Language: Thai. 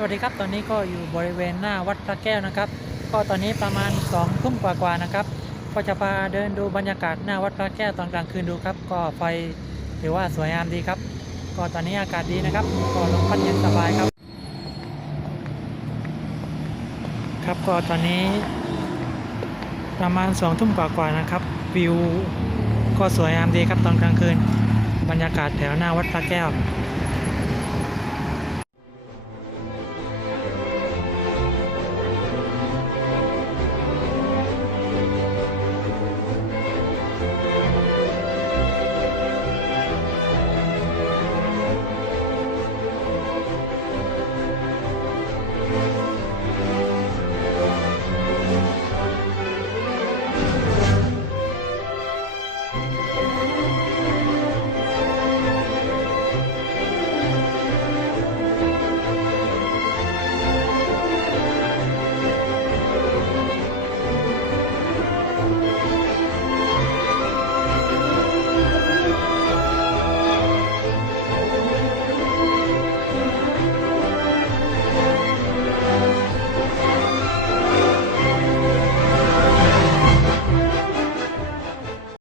สวัสดีครับ ตอนนี้ก็อยู่บริเวณหน้าวัดพระแก้วนะครับ ก็ตอนนี้ประมาณ2องทุ่มกว่าๆนะครับ ก็จะพาเดินดูบรรยากาศหน้าวัดพระแก้วตอนกลางคืนดูครับ ก็ไฟถือว่าสวยงามดีครับ ก็ตอนนี้อากาศดีนะครับ ก็ลมพัดเย็นสบายครับ ครับก็ตอนนี้ ประมาณ2องทุ่มกว่าๆนะครับ วิวก็สวยงามดีครับตอนกลางคืน บรรยากาศแถวหน้าวัดพระแก้ว